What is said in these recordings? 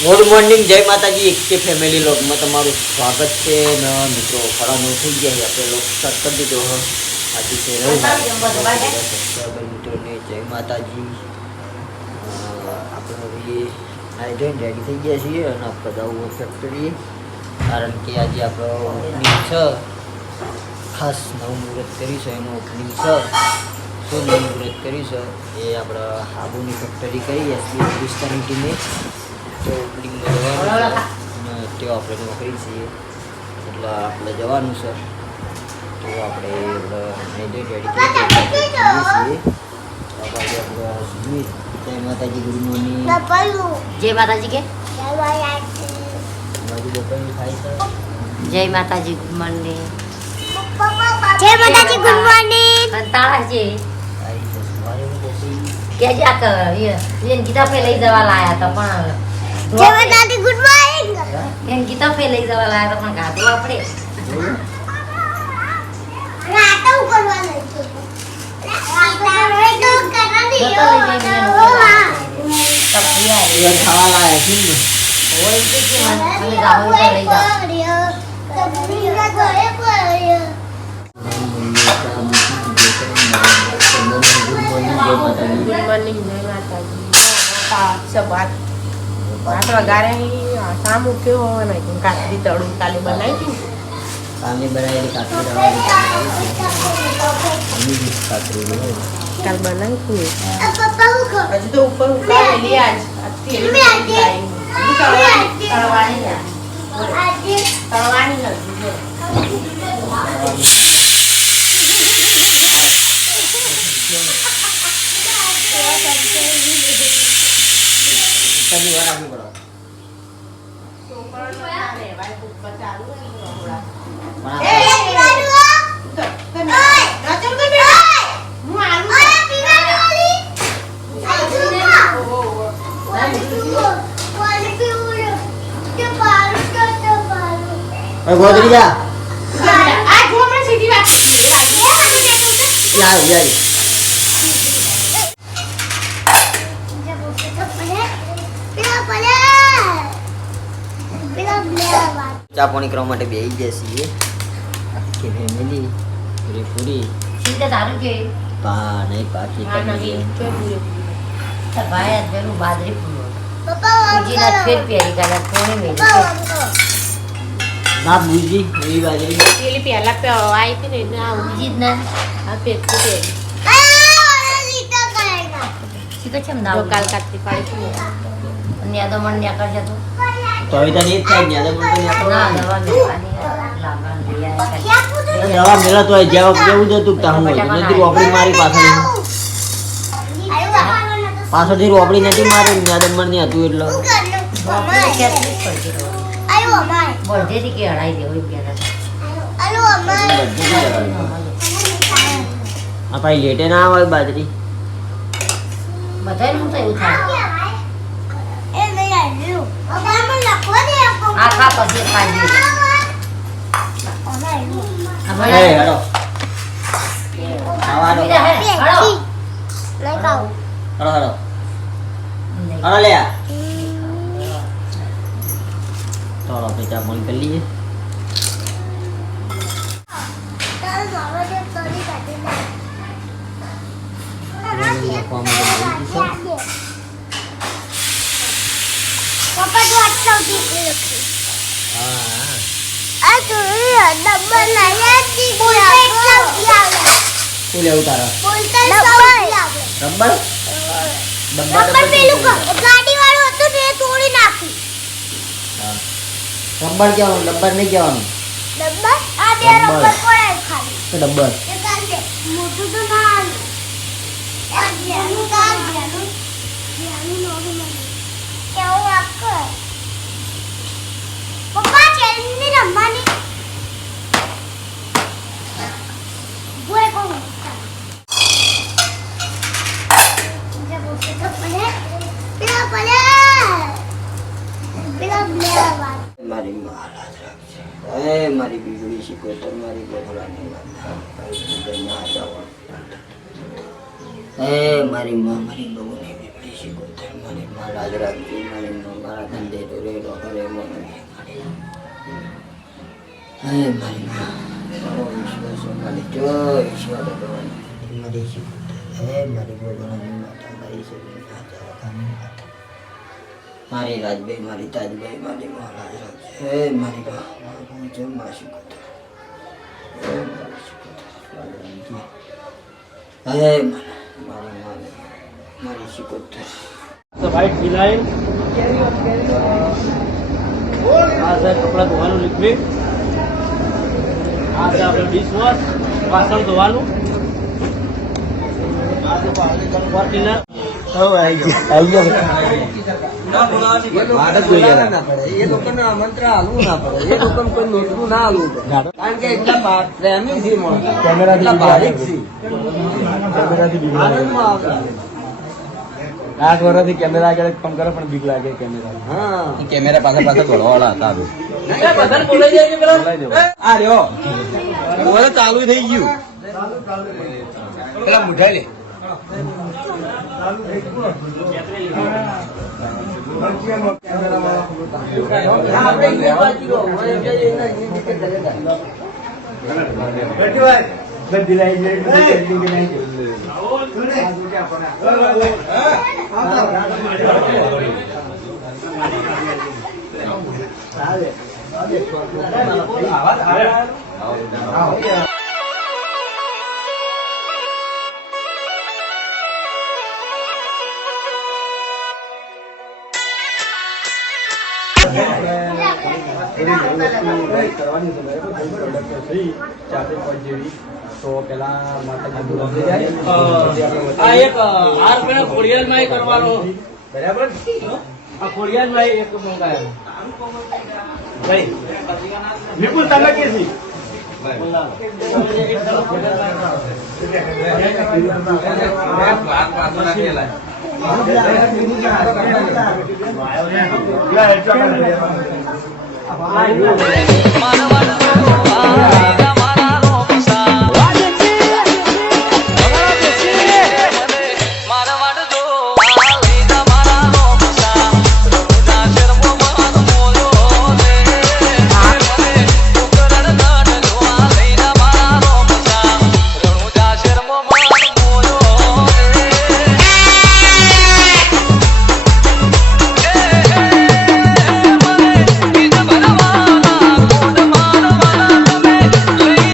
Good morning, જય માતાજી. એક કે ફેમિલી લોગમાં તમારું સ્વાગત છે ને મિત્રો. ફળાનો થઈ ગયા છે, આપણે લોગ સ્ટાર્ટ કરી દીધો. આજે છે સબસ્ક્રાઈબર મિત્રોને જય માતાજી. આપણે બી નાઈ ધોઈને રેડી થઈ ગયા છીએ અને આપણે જવું ફેક્ટરી, કારણ કે આજે આપણો ઓપનિંગ છે. ખાસ નવું મુહૂર્ત કરીશું, એનું ઓપનિંગ છે. શું નવું મુહૂર્ત કરીશું એ આપણે હાબુની ફેક્ટરી કરી એસબી વિસ્તારની ટીમે. તો ઓપનિંગમાં જવાનું છે અને ત્યાં આપણે નોકરી છીએ એટલે આપણે જવાનું છે. તો આપણે રેડી થઈ છીએ. આપણે સુમિત, જય માતાજી, ગુડ મોર્નિંગ. જય માતાજી કે બાજુ બપોરની ખાઈ છે. જય માતાજી, ગુડ મોર્નિંગ. જય માતાજી, ગુડ મોર્નિંગ. કંટાળા છે આવી છે સવારે પછી કે જાક એન ગીતા પે લઈ જવા લાયા તો પણ જય માતાજી, ગુડ મોર્નિંગ. એન ગીતા પે લઈ જવા લાયા તો પણ ગાધું આપણે રાતો કરવાનું છે. રાતો કરવાની જતો લઈ જઈને એ ખાવા લાયા છે ને. હોય કે મને જાવું તો લઈ જાવ. ગુડ મોર્નિંગ, જય માતાજી. સામું કેવો હોય કાકડી તળું કાલે બનાવી હતી કાલે બનાવેલી કાકડી કાકડી કાલ બનાવી પપ્પા હું ખા હજુ તો ઉપર ઉકાળેલી આજથી તળવાની આજે નથી પહેલી વાર આપી પડો. ગોદરી જા લાવ જાય. ચા પાણી કરવા માટે બેસી ગયા છીએ આખી ફેમિલી પૂરી સીધા તારું કે પા નહીં પાકી ભાઈ આજ પેલું બાજરી પૂરો પપ્પા બીજી રાત ફેર પહેરી કાઢા કોણે મેલી ના બુજી એવી બાજરી પેલી પહેલા આવી હતી ને બીજી જ ના આ પેટની પહેરી સીધા છે જો કાલ કાતરી પાડી અને યાદો મને ન્યા કરશે તો તો હવે તો નહીં થાય ને મને તો ના દવા મેળવાની લાવવાની દવા મેળા તો જેવું જતું હું નથી રોપડી મારી પાછળથી રોપડી નથી મારી યાદમણ ની હતું એટલે બોલતી કે હડાઈ દેવું આ ભાઈ લેટે ના આવે બાજરી બધા નું તો એવું થાય આ ખા પછી ખાઈ હે હેડો ખાવાનો હેડો હેડો હેડો લે તો આપણે ચા પાણી કરી લઈએ. પપ્પા તો અટકાવતી લખી હા આ તો ડબ્બા લાયા બોલતા શું લેવું તારા બોલતા ડબ્બા રબર ડબ્બા પેલું ગાડી વાળું હતું ને એ તોડી નાખ્યું. હા રબર કહેવાનું, ડબ્બર નહીં કહેવાનું. ડબ્બા આ બે ડબ્બા. રબર પડે ખાલી તો ડબ્બર એ કાંદે મોટું તો ના આલે. આ જેનું કાલ જેનું નોરું મને કેવું આપકો પપ્પા ચેલની રમવાની બોય કોણ જબ ઉસે તો પડે પેલા બ્લેવા મારી મહારાજ રાખજે. એ મારી બીજળી શીખોતર મારી ગોધરાની વાત એ મારી માં મારી બહુની બીજળી શીખોતર મારી મહારાજ રાખજે. મારી માં મારા ધંધે તો હે મારી વિશ્વાસ મારી જય ઈશ્વર ભગવાન મારી હે મારી બોલવાની માતા મારી સગી માતા મારી રાજભાઈ મારી તાજભાઈ મારી મહારાજ હે મારી જય માસી હે મારી શિકોતર तो भाई फिलहाल आज है कपड़ा धोવાનું लिक्विड आज है આપણે ડિશ વોશ વાસણ ધોવાનું આજે ક્લીનર એ લોકોને આમંત્રણ હાલવું ના પડે એ લોકોને કોઈ નોટવું ના હાલવું પડે કારણ કે એટલા પ્રેમી છે એટલા ભાવિક છે આનંદમાં આવે 8 વર્ષથી કેમેરા આગળ કામ કરે પણ બીક લાગે કેમેરા હા કેમેરા પાસે પાસે ઘોડવાળા હતા બધાને બોલાઈ જાય કે પેલા આ રહ્યો બોલે ચાલુ થઈ ગયું પેલા મુઠાઈ લે તો પેલા આ એક હાર પેલા ખોડિયાલમાં કરવાનો બરાબર આ ખોડિયાલમાં એક મંગાયો ભાઈ વિપુલ તમે કે છે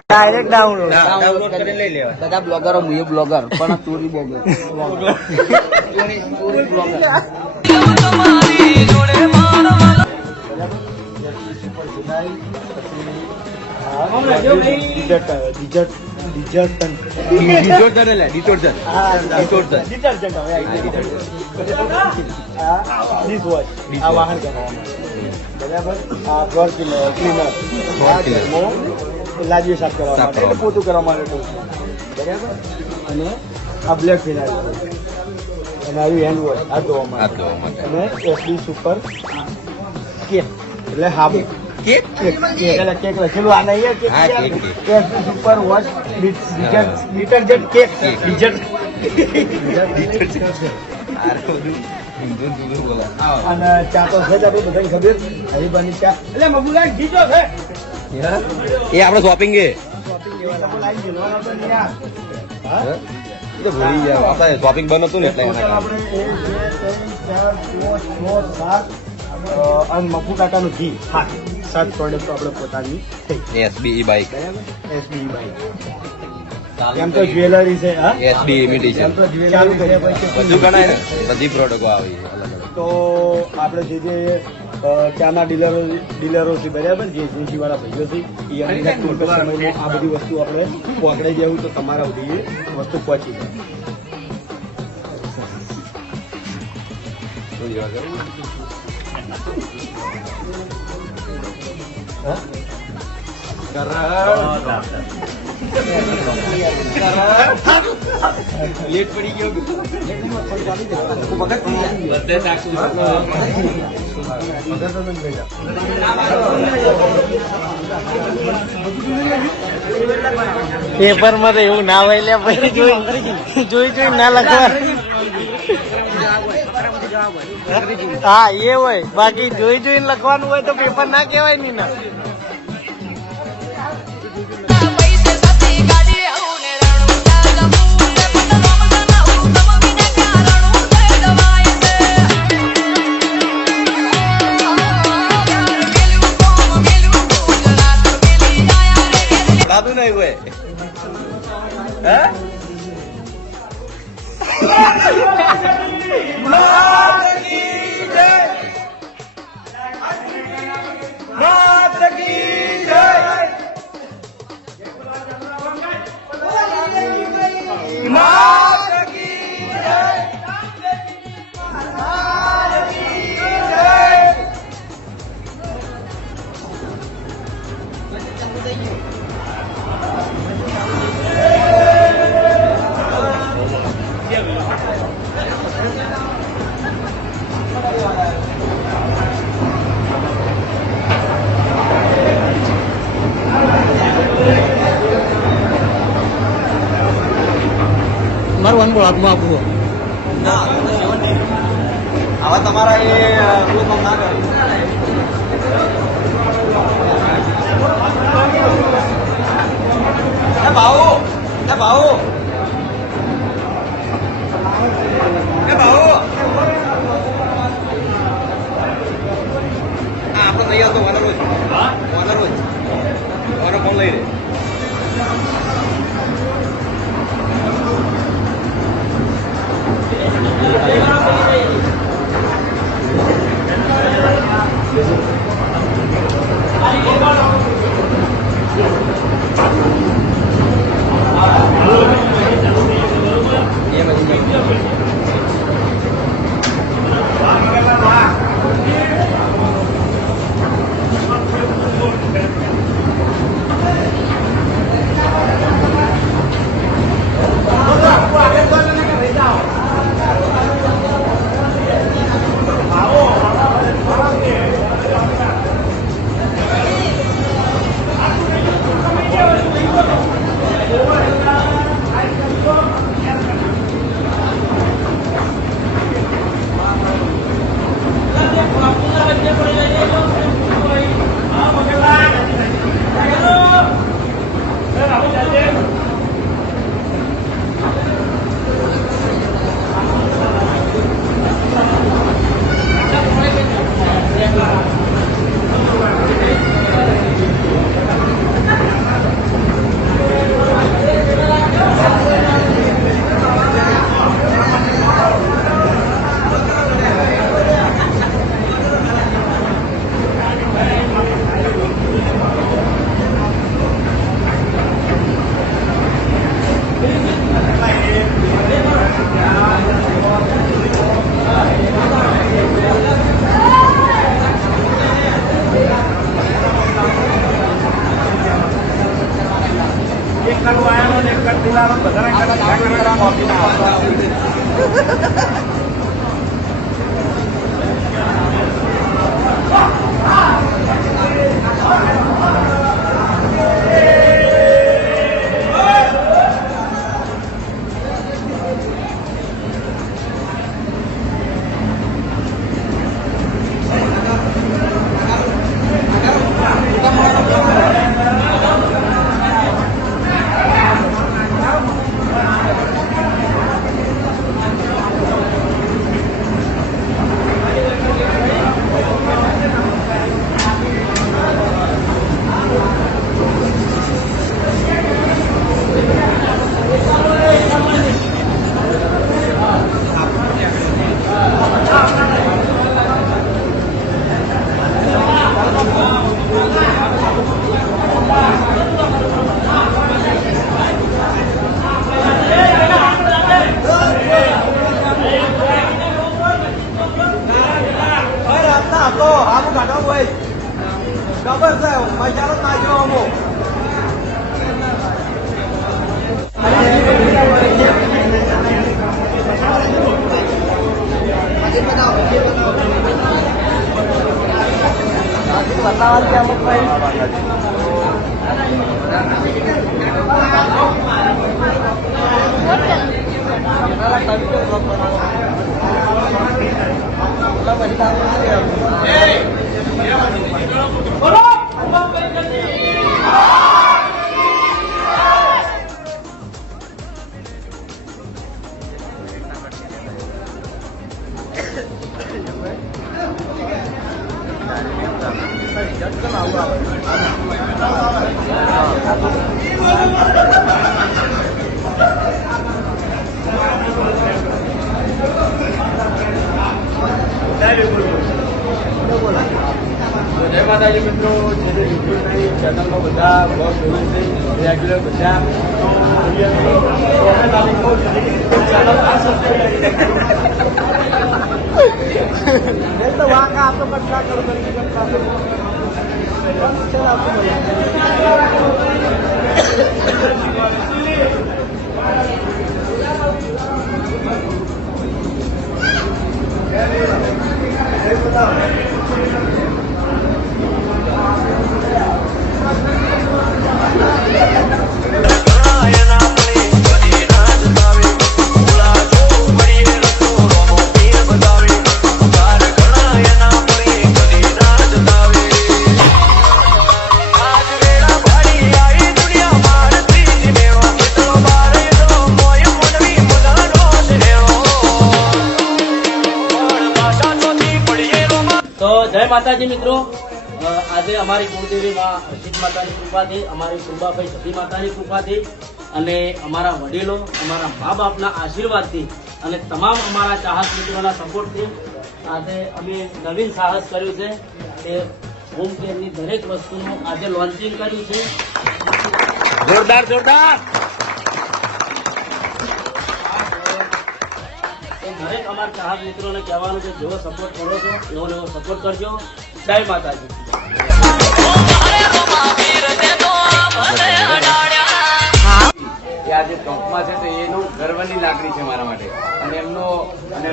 ડાયરેક્ટ ડાઉનલોડ કરી લઈ લેવા બધા બ્લોગરો હું બ્લોગર પણ ચોરી બ્લોગર ચોરી બ્લોગર લાજીઓ સાફ કરવા માટે એટલે પોતું કરવા માટે બરાબર અને આ બ્લેક ફિનાઇલ અને આવી હેન્ડ વોશ આ ધોવા માટે અને એસડી સુપર કેક એટલે હાબુ કેક કેક લખેલું આ નહીં કે SD super wash detergent cake અને ચા તો છે જ આપણે બધાને ખબર હરીબાની ચા એટલે મબુલા ગીચો છે એ આપણે શોપિંગ કે શોપિંગ બંધ હતું ને એટલે મફુ ટાટાનું ઘી 7 પ્રોડક્ટ આપણે પોતાની એસબી બાઈક એસબી બાઈક એમ તો જ્વેલરી છે હા એસબી ઇમિટેશન ચાલુ કરીએ બધું ગણાય ને બધી પ્રોડક્ટો આવી તો આપણે જે ચાના ડીલરો છે બરાબર જે એજન્સી વાળા ભાઈઓ છે એ અમને ટૂંક સમયમાં આ બધી વસ્તુ આપણે પહોંચાડી જવું તો તમારા સુધી એ વસ્તુ પહોંચી લેટ પડી ગયો પેપર માં તો એવું ના હોય એટલે પછી જોઈ ના લખવા હા એ હોય બાકી જોઈ જોઈને લખવાનું હોય તો પેપર ના કહેવાય ની ના હે મારું અનુભવ હાથમાં આપવું આવા તમારા એ લોકો ના કરે ભાવો ભાવો આપણે નહીં આવતો ઓનર ફોન લઈ રે માતાજી મિત્રો, જે યુટ્યુબની ચેનલમાં બધા બ્લોગ જોયું છે રેગ્યુલર બધા તો ચોથા તારીખો ચેનલ આ સબસ્ક્રાઇબ તો વાંકા આપતો કટકા કરો કરી તો જય માતાજી મિત્રો, આજે અમારી કુળદેવી માં હરસિદ્ધ માતાની કૃપાથી, અમારી કૃપાભાઈ સતી માતાની કૃપાથી અને અમારા વડીલો, અમારા મા બાપના આશીર્વાદથી અને તમામ અમારા ચાહક મિત્રોના સપોર્ટથી આજે અમે નવીન સાહસ કર્યું છે કે હોમ કેરની દરેક વસ્તુનું આજે લોન્ચિંગ કર્યું છે. જોરદાર જોરદાર. દરેક અમારા ચાહક મિત્રોને કહેવાનું છે, જેવો સપોર્ટ કરો છો એવો સપોર્ટ કરજો. જય માતાજી. એ આજે ટોપમાં છે તો એનું ગર્વની લાગણી છે મારા માટે, અને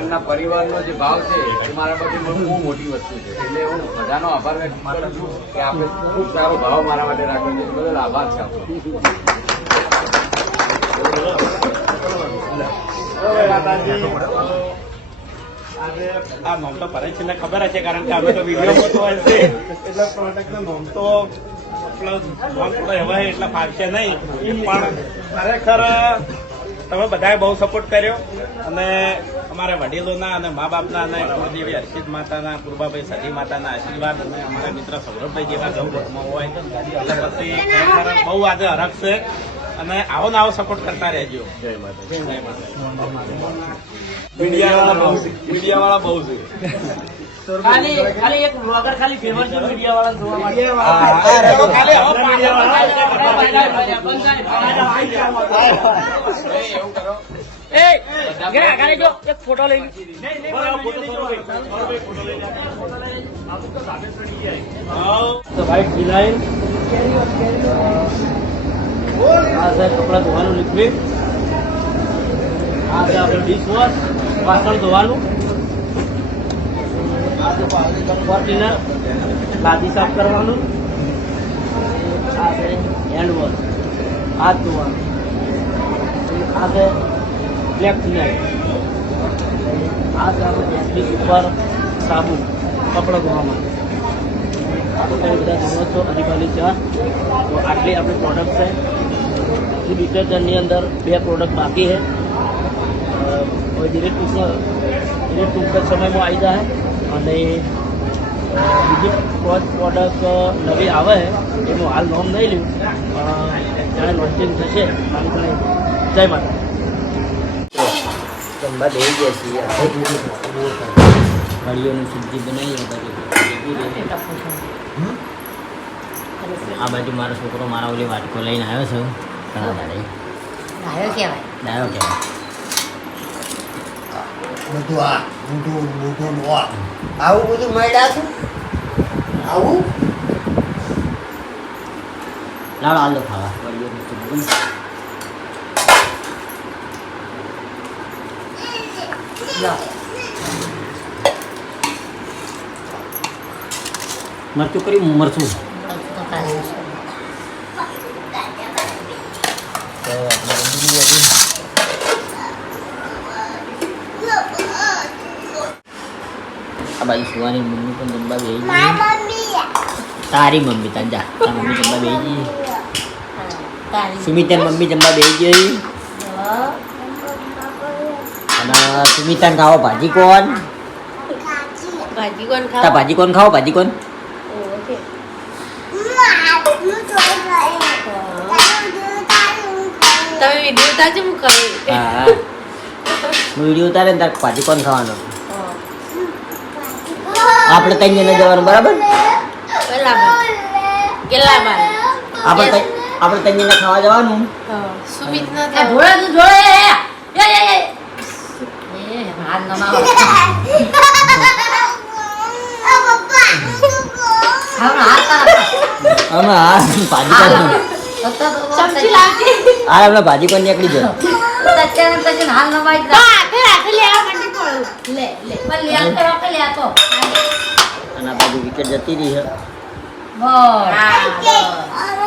એમના પરિવારનો જે ભાવ છે એ મારા માટે બહુ મોટી વસ્તુ છે. એટલે હું બધાનો આભાર વ્યક્ત કરું છું કે આપણે ખૂબ સારો ભાવ મારા માટે રાખ્યો છે. બદલ આભાર છે આપણો. આજે આ નોમ તો ભરાય છે ને ખબર હશે, કારણ કે અમે તો વિડીયો હોય છે એટલે પ્રોડક્ટનો નોમ તો એવા એટલા ફાવશે નહીં, પણ ખરેખર તમે બધાએ બહુ સપોર્ટ કર્યો અને અમારા વડીલોના અને મા બાપના અને કુળદેવી હરસિદ્ધ માતાના, કૃપાભાઈ સતી માતાના આશીર્વાદ અને અમારા મિત્ર સૌરભભાઈ જેવા ગૌરવમાં હોય એટલે પછી ખરેખર બહુ આજે હરખ છે અને આવો ને આવો સપોર્ટ કરતા રહેજો. જય માતા. જય માતા. મીડિયા વાળા બહુ છે. ખાલી એક બ્લોગર ખાલી ફેમસ છે મીડિયા વાળા જોવા માટે. એક ફોટો લઈ તો ભાઈ ફિનાઇલ, આ છે કપડા ધોવાનું લિક્વિડ, આ છે આપણે ડિશવોશ વાસણ ધોવાનું, આ છે ફોર્ચ્યુનર લાદી સાફ કરવાનું, આ છે હેન્ડ વોશ હાથ ધોવાનું, આ છે બ્લેક ફિનાઇલ, આ છે આપણે ગેસની ઉપર સાબુ કપડા ધોવા માટે. આ તો તમે બધા ધોવો છો હરીફાલી ચા. તો આટલી આપણી પ્રોડક્ટ છે. હજી ડિટર્જન્ટની અંદર 2 પ્રોડક્ટ બાકી છે. ધીરે ટૂંક જ સમયમાં આવી જાય અને બીજી પ્રોડક્ટ નવી આવે છે એનું હાલ નોમ નહીં લ્યું, જાણે લોન્ચિંગ થશે. જય માતા. જમવા બેસી ગયા છીએ. વડીઓની સબ્જી બનાવીએ. આ બાજુ મારો છોકરો મારા ઓલી વાટકો લઈને આવ્યો છે. ઘણા દાડે ગાયો કહેવાય. ડાયો કહેવાય. બધું આ મોટું આવું બધું મળ્યા છે. આવું લાડો આલો ખાવા. વડીઓની સબ્જી મરચું કર્યું, મરચું આ બાજુ સુવાની મમ્મી પણ જમવા બેસી ગઈ. તારી મમ્મી તાંજા તારી મમ્મી જમવા બેસી ગઈ. સુમિતાની મમ્મી જમવા બેસી ગઈ. અને સુમિતાને ખાવો ભાજી કોણ? ભાજી કોણ તા ખાવ? ભાજી કોણ ખાવો? ભાજી કોણ? ઓકે. તમે વિડીયો ઉતારજો, હું કહું. હા વિડીયો ઉતારે ને તાર ભાજી કોણ ખાવાનો? આપણે 3 જણા જવાનું બરાબર? પેલા બાર કેટલા બાર આપણે તંગીને ખાવા જવાનું. સુમિત ન એ થયો જોડે તું જોડે એ હાલ નમાવો હવે હાથ હમણાં ભાજી ચમચી લાવજે હમણાં ભાજી પણ નીકળી જાય. તને હાલ નમાઈ તો હાથે હાથે લેવા માટે પડું લે લે પણ લ્યા તો રોકે લ્યા તો અને આ બાજુ વિકેટ જતી રહી છે. બસ હા બસ.